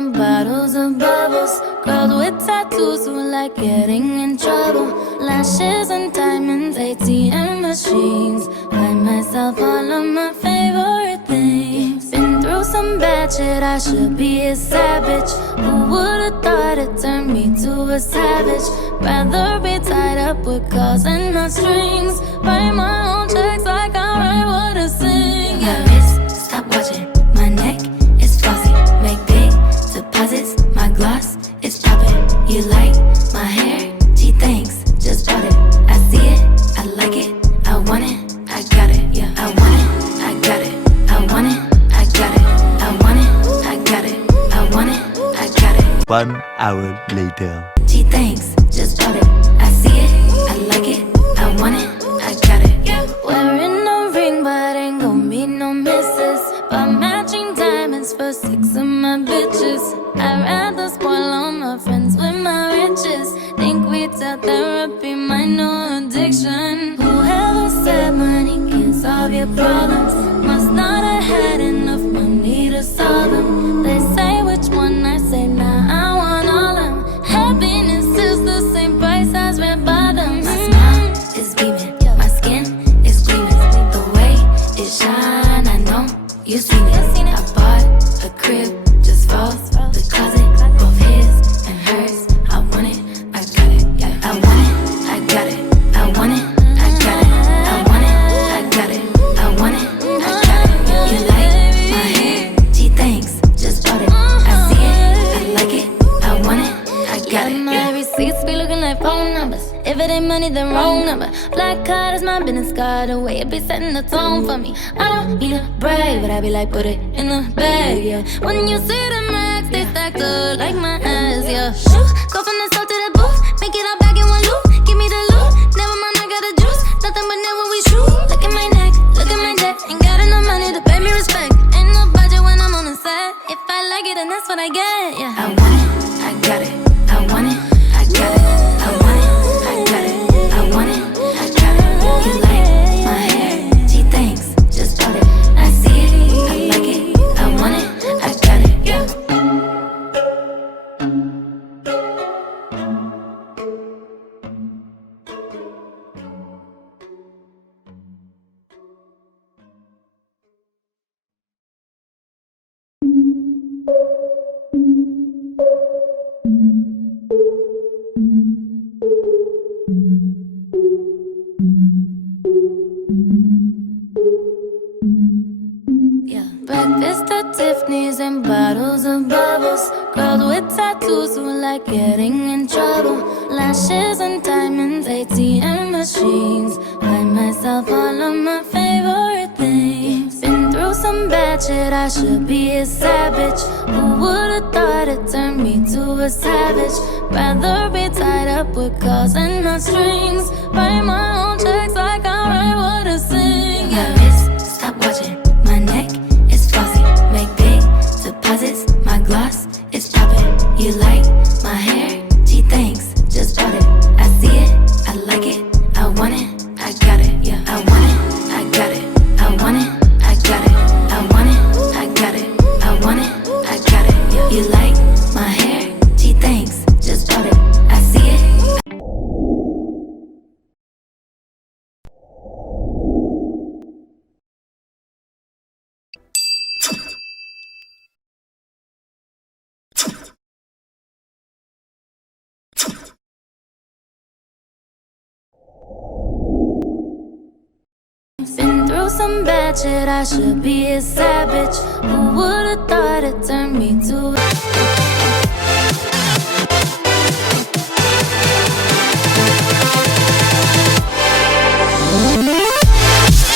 and bottles of bubbles. Girls with tattoos who like getting in trouble. Lashes and diamonds, ATM machines. Buy myself all of my favorite things. Been through some bad shit, I should be a savage. Who would've thought it turned me to a savage? Rather be tied up with calls and not strings. Write my own checks like I write what I sing. My wrist, stop watching. My neck is flossy. Make big deposits. My gloss is popping. You like my hair? Gee, thanks. Just bought it. I see it. I like it. I want it. I got it. Yeah, I want it. I got it. I want it. I got it. I want it. I got it. I want it. I got it. 1 hour later. Gee, thanks. Just bought it. I see it. I like it. I want it. I got it. Yeah. Wearing a ring, but ain't gon' be no misses. But matching diamonds for 6 of my bitches. I'd rather spoil all my friends with my riches. Think retail therapy, my new addiction. Whoever said money can't solve your problems must not have had enough money to solve them. They say which one, I say nah, I want all them. Happiness is the same price as red bottoms. My smile is beaming, my skin is gleaming. The way it shine, I know you've seen it. I bought a crib just for the closet, both his and hers. I want it, I got it. Yeah, I want it, I got it. I want it, I got it. I want it, I got it. I want it, I got it. You like my hair? Gee, thanks. Just bought it. I see it, I like it. I want it, I got it. My receipts be looking like phone numbers. If it ain't money, then wrong number. Black card is my business card. The way it be setting the tone for me. I don't need a brag, but I be like, put it in the bag, yeah. When you see the max, they stacked up like my ass, yeah. Shoo, go from the south to the booth, make it all back in one loop. Give me the loot, never mind, I got the juice. Nothing but never we shoot. Look at my neck, look at my debt. Ain't got enough money to pay me respect. Ain't no budget when I'm on the set. If I like it, then that's what I get, yeah. I want it, I got it. I want it, I got it. I want it, I got it. I want it, I got it. You like my hair? Gee, thanks. Just bought it. I see it, I like it. I want it, I got it. Yeah. Breakfast at Tiffany's and bottles of bubbles. Girls with tattoos who like getting in trouble. Lashes and diamonds, ATM machines. Buy myself all of my favorite things. Been through some bad shit, I should be a savage. Who would've thought it turned me to a savage? Rather be tied up with calls and not strings. Write my own checks like I write what I sing. My wrist, stop watching. My neck is flossy. Make big deposits. My gloss is popping. You like my hair? Gee, thanks. Just bought it. I see it. I like it. I want it. I got it. Yeah, I want it. I got it. I want it. I got it. I want it. I got it. I want it. I got it. Yeah, you like my hair? Gee, thanks. Just bought it. I see it. Been through some bad shit, I should be a savage. Who would've thought it turned me to a